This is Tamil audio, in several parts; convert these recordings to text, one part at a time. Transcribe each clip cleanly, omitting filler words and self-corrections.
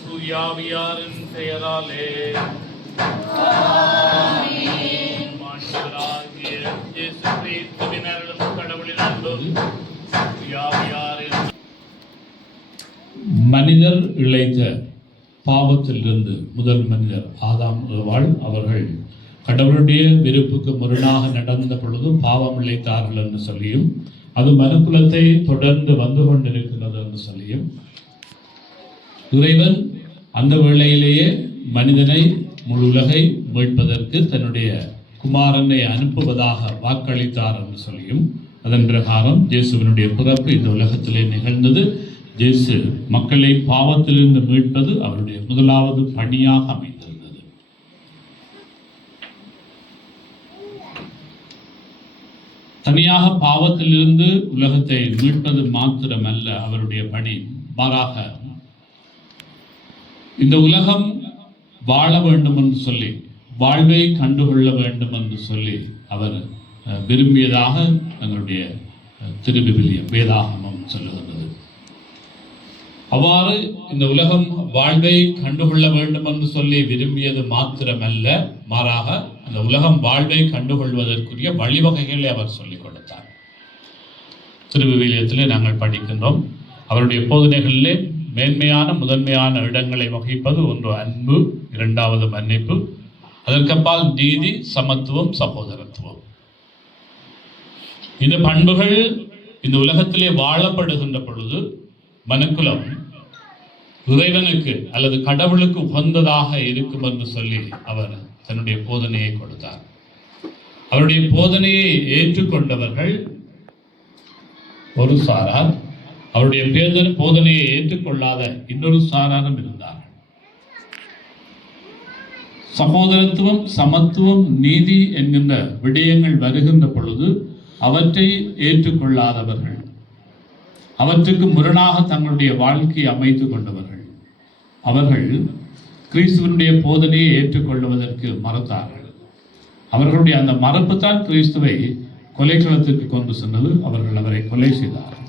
தூயாவியாரின் பெயராலே இயேசு கிறிஸ்துவின் அருளும் கடவுளின் அன்பும் தூயாவியாரின் மனிதர் இழைத்த பாவத்திலிருந்து முதல் மனிதர் ஆதாம் ஏவாள் அவர்கள் கடவுளுடைய விருப்புக்கு முரணாக நடந்த பொழுது பாவம் இழைத்தார்கள் என்று சொல்லியும் அது மனுக்குலத்தை தொடர்ந்து வந்து கொண்டிருக்கிறது என்று சொல்லியும் இறைவன் அந்த வேளையிலேயே மனிதனை முழு உலகை மீட்பதற்கு தன்னுடைய குமாரனை அனுப்புவதாக வாக்களித்தார் என்று சொல்லியும் அதன் பிரகாரம் இயேசுவினுடைய பிறப்பு இந்த உலகத்திலே நிகழ்ந்தது. இயேசு மக்களை பாவத்திலிருந்து மீட்பது அவருடைய முதலாவது பணியாக அமைந்திருந்தது. தனியாக பாவத்திலிருந்து உலகத்தை மீட்பது மாத்திரமல்ல அவருடைய பணி. மாறாக இந்த உலகம் வாழ வேண்டும் என்று சொல்லி, வாழ்வை கண்டுகொள்ள வேண்டும் என்று சொல்லி அவர் விரும்பியதாக எங்களுடைய திருவிவிலியம் வேதாகமம் சொல்லுகின்றது. அவ்வாறு இந்த உலகம் வாழ்வை கண்டுகொள்ள வேண்டும் என்று சொல்லி விரும்பியது மாத்திரமல்ல, மாறாக அந்த உலகம் வாழ்வை கண்டுகொள்வதற்குரிய வழிவகைகளை அவர் சொல்லிக் கொடுத்தார். திருவிவிலியத்திலே நாங்கள் படிக்கின்றோம், அவருடைய போதனைகளிலே மேன்மையான முதன்மையான இடங்களை வகிப்பது ஒன்று அன்பு, இரண்டாவது மன்னிப்பு, அதற்கப்பால் நீதி, சமத்துவம், சகோதரத்துவம். இந்த பண்புகள் இந்த உலகத்திலே வாழப்படுகின்ற பொழுது மனுக்குலம் இறைவனுக்கு அல்லது கடவுளுக்கு உகந்ததாக இருக்கும் என்று சொல்லி அவர் தன்னுடைய போதனையை கொடுத்தார். அவருடைய போதனையை ஏற்றுக்கொண்டவர்கள் ஒரு சாரார், அவருடைய போதனையை ஏற்றுக்கொள்ளாத இன்னொரு சாராரும் இருந்தார்கள். சகோதரத்துவம், சமத்துவம், நீதி என்கின்ற விடயங்கள் வருகின்ற பொழுது அவற்றை ஏற்றுக்கொள்ளாதவர்கள், அவற்றுக்கு முரணாக தங்களுடைய வாழ்க்கையை அமைத்துக் கொண்டவர்கள், அவர்கள் கிறிஸ்துவனுடைய போதனையை ஏற்றுக்கொள்வதற்கு மறுத்தார்கள். அவர்களுடைய அந்த மறுப்பு தான் கிறிஸ்துவை கொலைக்களத்திற்கு கொண்டு சென்றது. அவர்கள் அவரை கொலை செய்தார்கள்.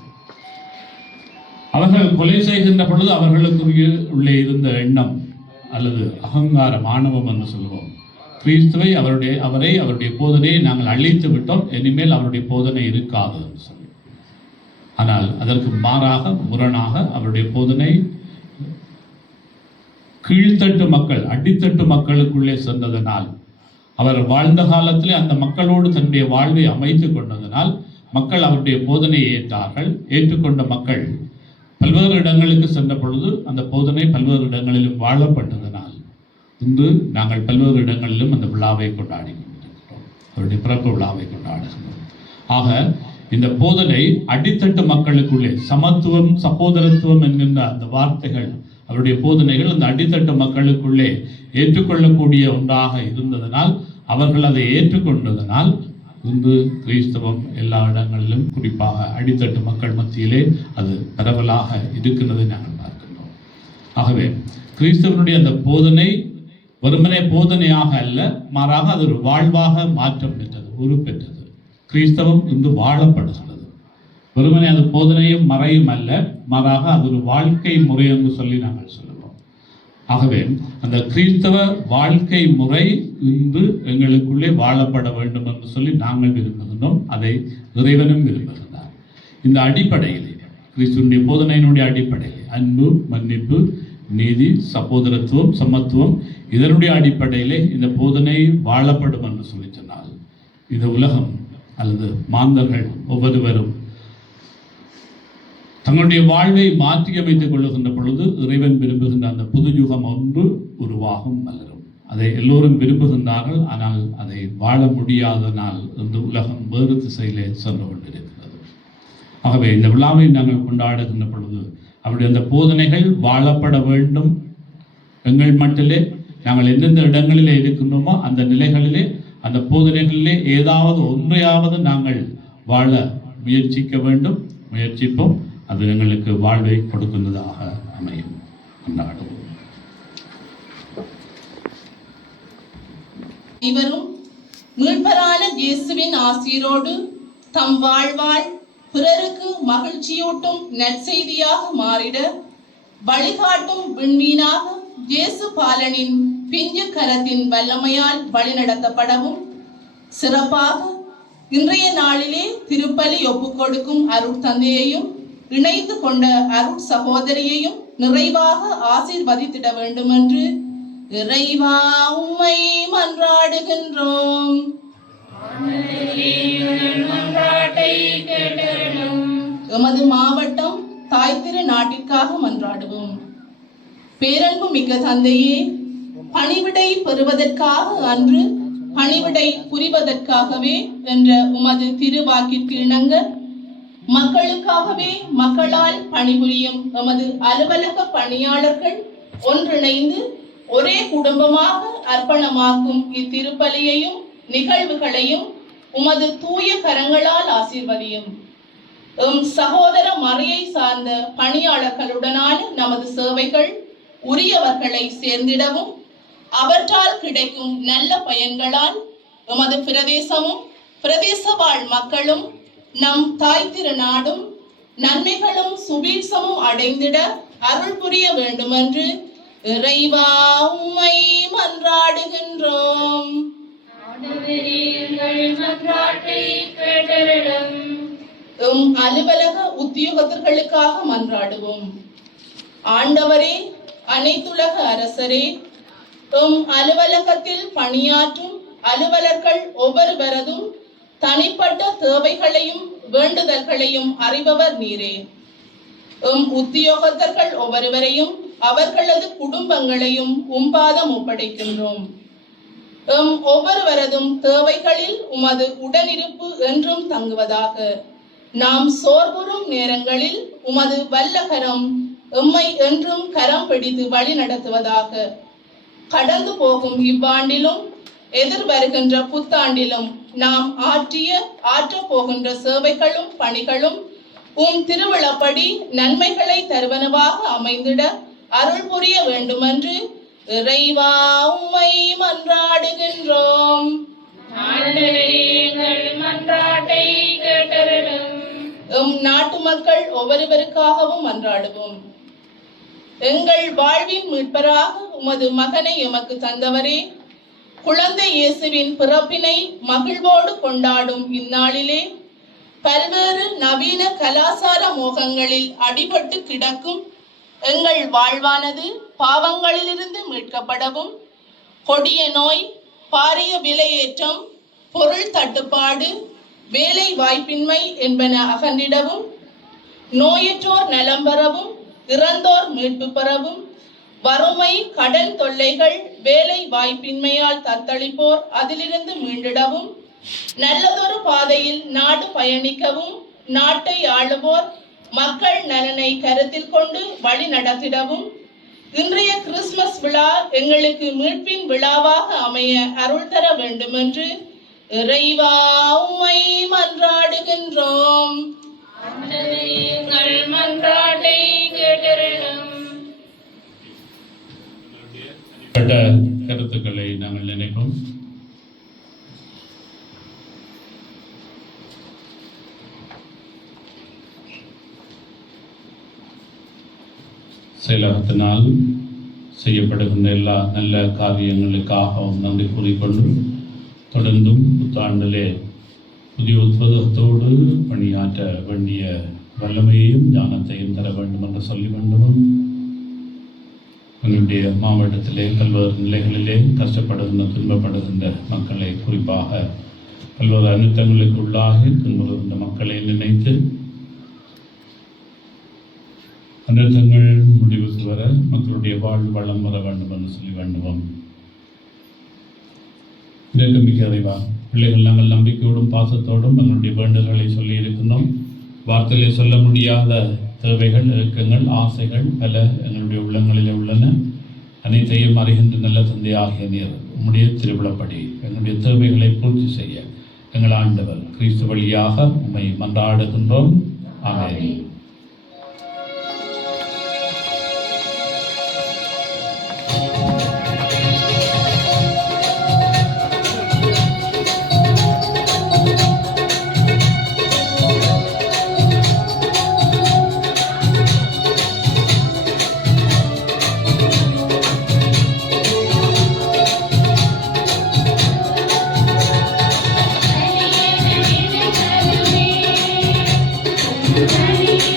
அவர்கள் கொலை செய்கின்ற பொழுது அவர்களுக்கு உள்ளே இருந்த எண்ணம் அல்லது அகங்காரம், ஆணவம் என்று சொல்லுவோம். கிறிஸ்துவை அவருடைய போதனையை நாங்கள் அழித்து விட்டோம், இனிமேல் அவருடைய போதனை இருக்காது என்று சொல்லி. ஆனால் அதற்கு மாறாக, முரணாக அவருடைய போதனை கீழ்த்தட்டு மக்கள், அடித்தட்டு மக்களுக்குள்ளே சென்றதனால், அவர் வாழ்ந்த காலத்திலே அந்த மக்களோடு தன்னுடைய வாழ்வை அமைத்துக் கொண்டதனால் மக்கள் அவருடைய போதனையை ஏற்றார்கள். ஏற்றுக்கொண்ட மக்கள் பல்வேறு இடங்களுக்கு சென்ற பொழுது அந்த போதனை பல்வேறு இடங்களிலும் வாழப்பட்டதனால் இன்று நாங்கள் பல்வேறு இடங்களிலும் அந்த விழாவை கொண்டாடி கொண்டிருக்கிறோம், அவருடைய பிறப்பு விழாவை கொண்டாடுகிறோம். ஆக இந்த போதனை அடித்தட்டு மக்களுக்குள்ளே சமத்துவம், சகோதரத்துவம் என்கின்ற அந்த வார்த்தைகள், அவருடைய போதனைகள் அந்த அடித்தட்டு மக்களுக்குள்ளே ஏற்றுக்கொள்ளக்கூடிய ஒன்றாக இருந்ததனால், அவர்கள் அதை ஏற்றுக்கொண்டதனால் இன்று கிறிஸ்தவம் எல்லா இடங்களிலும், குறிப்பாக அடித்தட்டு மக்கள் மத்தியிலே அது பரவலாக இருக்கின்றதை நாங்கள் பார்க்கின்றோம். ஆகவே கிறிஸ்தவனுடைய அந்த போதனை வெறுமனே போதனையாக அல்ல, மாறாக அது ஒரு வாழ்வாக மாற்றம் பெற்றது, உருப்பெற்றது. கிறிஸ்தவம் இன்று வாழப்படுகிறது. வெறுமனே அது போதனையும் மறையும் அல்ல, மாறாக அது ஒரு வாழ்க்கை முறை என்று சொல்லி நாங்கள் சொல்லுவோம். ஆகவே அந்த கிறிஸ்தவ வாழ்க்கை முறை இன்று எங்களுக்குள்ளே வாழப்பட வேண்டும் என்று சொல்லி நாங்கள் விரும்புகின்றோம். அதை இறைவனும் விரும்புகின்றார். இந்த அடிப்படையிலே, கிறிஸ்துவனுடைய போதனையினுடைய அடிப்படையிலே அன்பு, மன்னிப்பு, நீதி, சகோதரத்துவம், சமத்துவம், இதனுடைய அடிப்படையிலே இந்த போதனை வாழப்படும் என்று சொல்லி சொன்னால், இந்த உலகம் அல்லது மாந்தர்கள் ஒவ்வொருவரும் தங்களுடைய வாழ்வை மாற்றி அமைத்துக் கொள்ளுகின்ற பொழுது இறைவன் விரும்புகின்ற அந்த புது யுகம் ஒன்று உருவாகும், மலரும். அதை எல்லோரும் விரும்புகின்றார்கள். ஆனால் அதை வாழ முடியாதனால் இந்த உலகம் வேறு திசையிலே சென்று கொண்டிருக்கிறது. ஆகவே இந்த விழாவை நாங்கள் கொண்டாடுகின்ற பொழுது அவருடைய அந்த போதனைகள் வாழப்பட வேண்டும். எங்கள் மட்டிலே நாங்கள் எந்தெந்த இடங்களிலே இருக்கின்றோமோ அந்த நிலைகளிலே, அந்த போதனைகளிலே ஏதாவது ஒன்றையாவது நாங்கள் வாழ முயற்சிக்க வேண்டும், முயற்சிப்போம். அது எங்களுக்கு வாழ்வை கொடுக்கின்றதாக அமையும். கொண்டாடுவோம். இவரும் மீட்பரான இயேசுவின் ஆசீரோடு தம் வாழ்வால் பிறருக்கு மகிழ்ச்சியூட்டும் நற்செய்தியாக மாறிட வழிகாட்டும் விண்மீனாக இயேசு பாலனின் பிஞ்சு கரத்தின் வல்லமையால் வழிநடத்தப்படவும், சிறப்பாக இன்றைய நாளிலே திருப்பலி ஒப்புக்கொடுக்கும் அருட்தந்தையையும் இணைந்து கொண்ட அருட் சகோதரியையும் நிறைவாக ஆசீர்வதித்திட வேண்டும் என்று இறைவா உம்மை மன்றாடுகின்றோம். எமது மாவட்டம் தாய் திரு நாட்டிற்காக மன்றாடுவோம். பேரன்பு மிக்க தந்தையே, பணிவிடை பெறுவதற்காக அன்று பணிவிடை புரிவதற்காகவே என்ற உமது திருவாக்கிற்கு இணங்க மக்களுக்காகவே மக்களால் பணிபுரியும் எமது அலுவலக பணியாளர்கள் ஒன்றிணைந்து ஒரே குடும்பமாக அர்ப்பணமாக்கும் இத்திருப்பலியையும் நிகழ்வுகளையும் உமது தூய கரங்களால் ஆசீர்வதியும். சகோதர மறையை சார்ந்த பணியாளர்களுடனான நமது சேவைகள் உரியவர்களை சேர்ந்திடவும் அவற்றால் கிடைக்கும் நல்ல பயன்களால் எமது பிரதேசமும் பிரதேச வாழ் மக்களும் நம் தாய் திருநாடும் நன்மைகளும் சுபீட்சமும் அடைந்திட அருள் புரிய வேண்டுமென்று இறைவா உம்மை மன்றாடுகின்றோம். அலுவலக உத்தியோகத்தர்களுக்காக மன்றாடுவோம். ஆண்டவரே, அனைத்துலக அரசரே, அலுவலகத்தில் பணியாற்றும் அலுவலர்கள் ஒவ்வொருவரதும் தனிப்பட்ட தேவைகளையும் வேண்டுதல்களையும் அறிபவர் நீரே. உத்தியோகத்தர்கள் ஒவ்வொருவரையும் அவர்களது குடும்பங்களையும் உம்பாதம் ஒப்படைக்கின்றோம். ஒவ்வொருவரதும் தேவைகளில் உமது உடனிருப்பு என்றும் தங்குவதாக. நாம் சோர்வுறும் நேரங்களில் உமது வல்லகரம் எம்மை என்றும் கரம் பிடித்து வழி நடத்துவதாக. கடந்து போகும் இவ்வாண்டிலும் எதிர்வருகின்ற புத்தாண்டிலும் நாம் ஆற்றப் போகின்ற சேவைகளும் பணிகளும் திருவிழப்படி நன்மைகளை தருவனவாக அமைந்திட அருள் புரிய வேண்டுமென்று இறைவா உம்மை மன்றாடுகின்றோம். நாட்டு மக்கள் ஒவ்வொருவருக்காகவும் மன்றாடுவோம். எங்கள் வாழ்வின் மீட்பராக உமது மகனை எமக்கு தந்தவரே, குழந்தை இயேசுவின் பிறப்பினை மகிழ்வோடு கொண்டாடும் இந்நாளிலே பல்வேறு நவீன கலாசார மோகங்களில் அடிபட்டு கிடக்கும் எங்கள் வாழ்வானது பாவங்களிலிருந்து மீட்கப்படவும், கொடிய நோய், பாரிய விலையேற்றம், பொருள் தட்டுப்பாடு, வேலை வாய்ப்பின்மை என்பன அகன்றிடவும், நோயற்றோர் நலம் பெறவும், இறந்தோர் மீட்பு பெறவும், வறுமை, கடன் தொல்லைகள், வேலை வாய்ப்பின்மையால் தத்தளிப்போர் அதிலிருந்து மீண்டிடவும், நல்லதொரு பாதையில் நாடு பயணிக்கவும், நாட்டை ஆளுவோர் மக்கள் நலனை கருத்தில் கொண்டு வழி நடத்திடவும், இன்றைய கிறிஸ்துமஸ் விழா எங்களுக்கு மீட்பின் விழாவாக அமைய அருள் தர வேண்டும் என்று இறைவா உம்மை மன்றாடுகின்றோம். கருத்துக்களை நாங்கள் நினைப்போம். செயலகத்தினால் செய்யப்படுகின்ற எல்லா நல்ல காரியங்களுக்காகவும் நன்றி கூறிக்கொண்டு தொடர்ந்தும் புத்தாண்டிலே புதிய உத்வேகத்தோடு பணியாற்ற வேண்டிய வல்லமையையும் ஞானத்தையும் தர வேண்டும் என்று சொல்லி வேண்டுமோ. எங்களுடைய மாவட்டத்திலே பல்வேறு நிலைகளிலே கஷ்டப்படுகின்ற துன்பப்படுகின்ற மக்களை, குறிப்பாக பல்வேறு அழுத்தங்களுக்கு உள்ளாகி துன்புறுகின்ற மக்களை நினைத்து அனர்த்தங்கள் முடிவுக்கு வர மக்களுடைய வாழ்வு வளம் வர வேண்டும் என்று சொல்லி வேண்டுவோம். மிக்க அறிவா பிள்ளைகள் நாங்கள் நம்பிக்கையோடும் பாசத்தோடும் எங்களுடைய வேண்டுதல்களை சொல்லி இருக்கின்றோம். வார்த்தையிலே சொல்ல முடியாத தேவைகள், இயக்கங்கள், ஆசைகள் பல எங்களுடைய உள்ளங்களிலே உள்ளன. அனைத்தையும் அறிகின்ற நல்ல தந்தை ஆகிய நீர் உம்முடைய திருவிழப்படி எங்களுடைய தேவைகளை பூர்த்தி செய்ய எங்கள் ஆண்டவர் கிறிஸ்து வழியாக உம்மை மன்றாடுகின்றோம். ஆமென். Ready?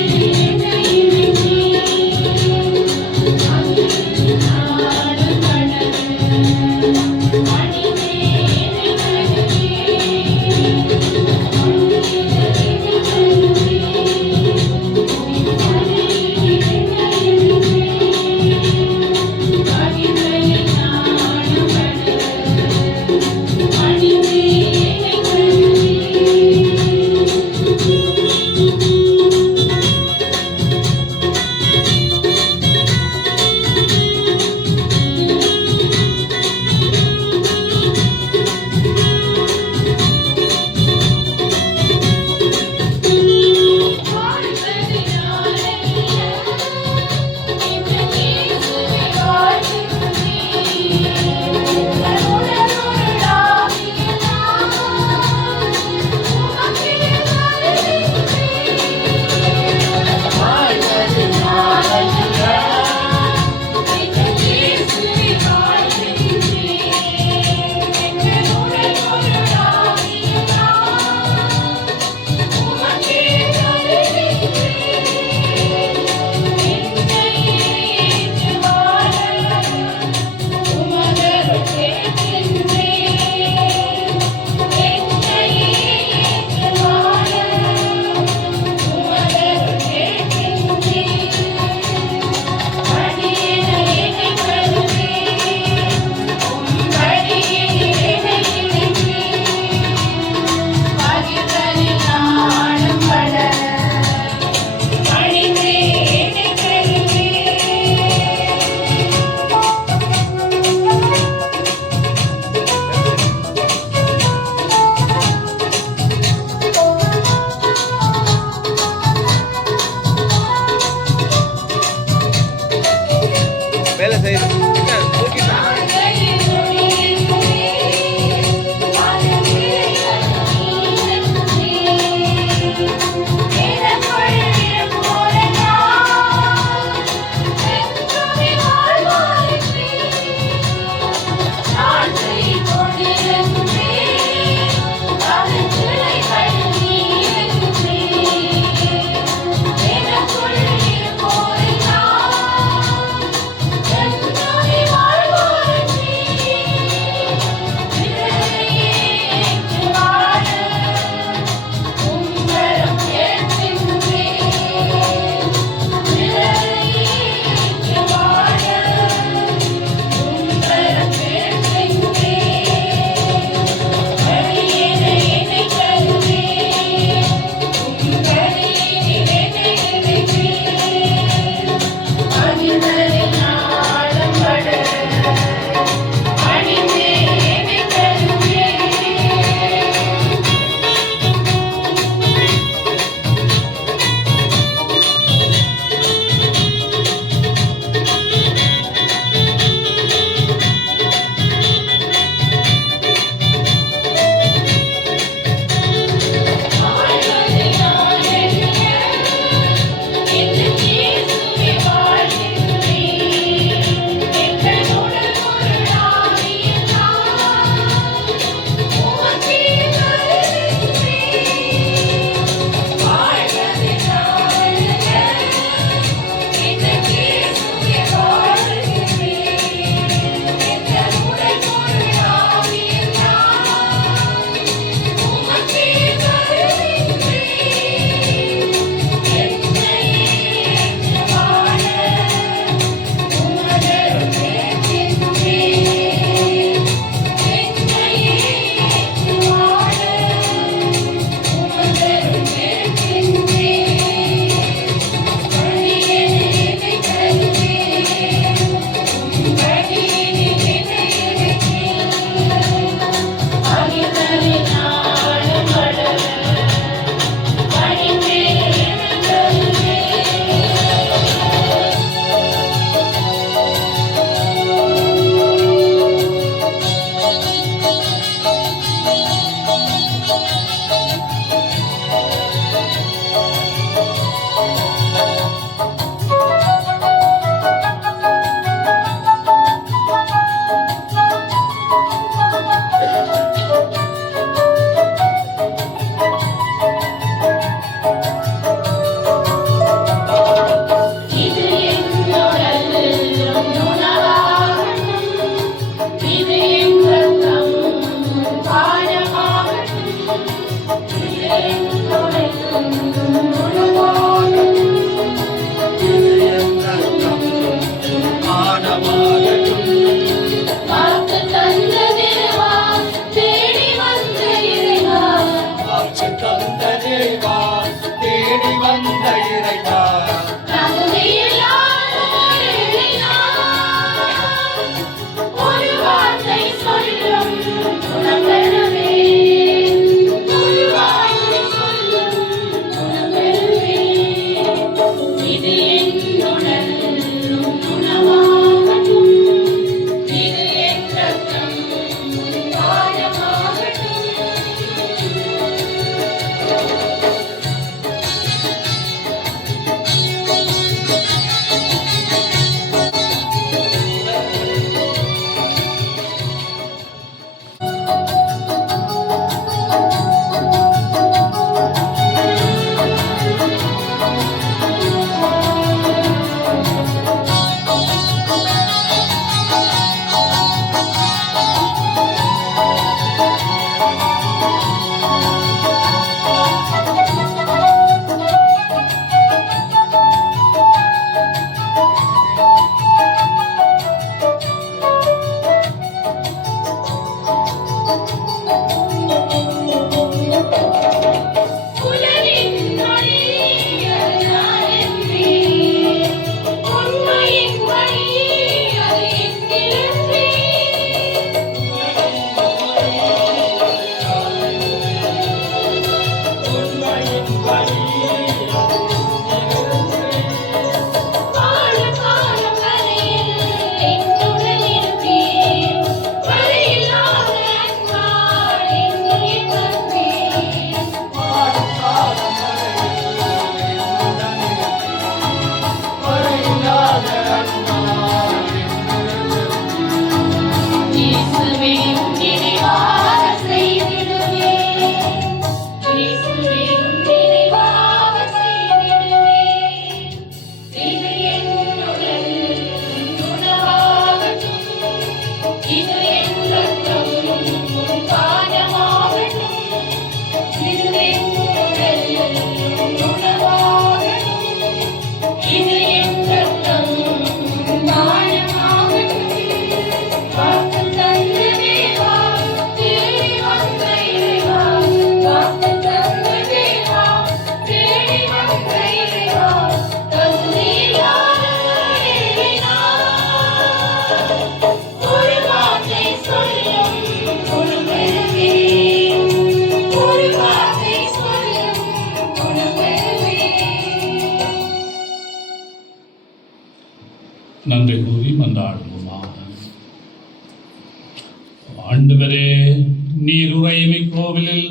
உரையும் இக்கோவிலில்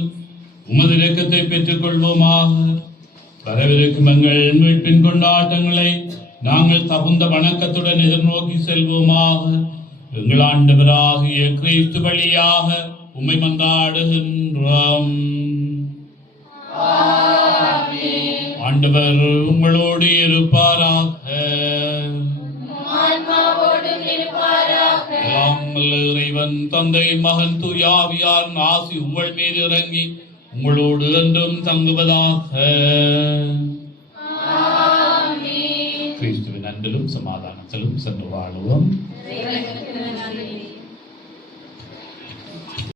உமது இரக்கத்தை பெற்றுக் கொள்வோமாக. வரவிருக்கும் எங்கள் மீட்பின் கொண்டாட்டங்களை நாங்கள் தகுந்த வணக்கத்துடன் எதிர்நோக்கி செல்வோமாக. எங்கள் ஆண்டவராகிய கிறிஸ்து வழியாக உம்மை மன்றாடுகின்றோம். ஆண்டவர் உங்களோடு இருப்பாராக. எல்லாம் வல்ல இறைவன் தந்தை மகன் தூயாவியார் ஆசி உங்கள் மீது இறங்கி உங்களோடு என்றும் தங்குவதாக. கிறிஸ்துவின் அன்பிலும் சமாதானத்திலும் சென்று வாழுவோம்.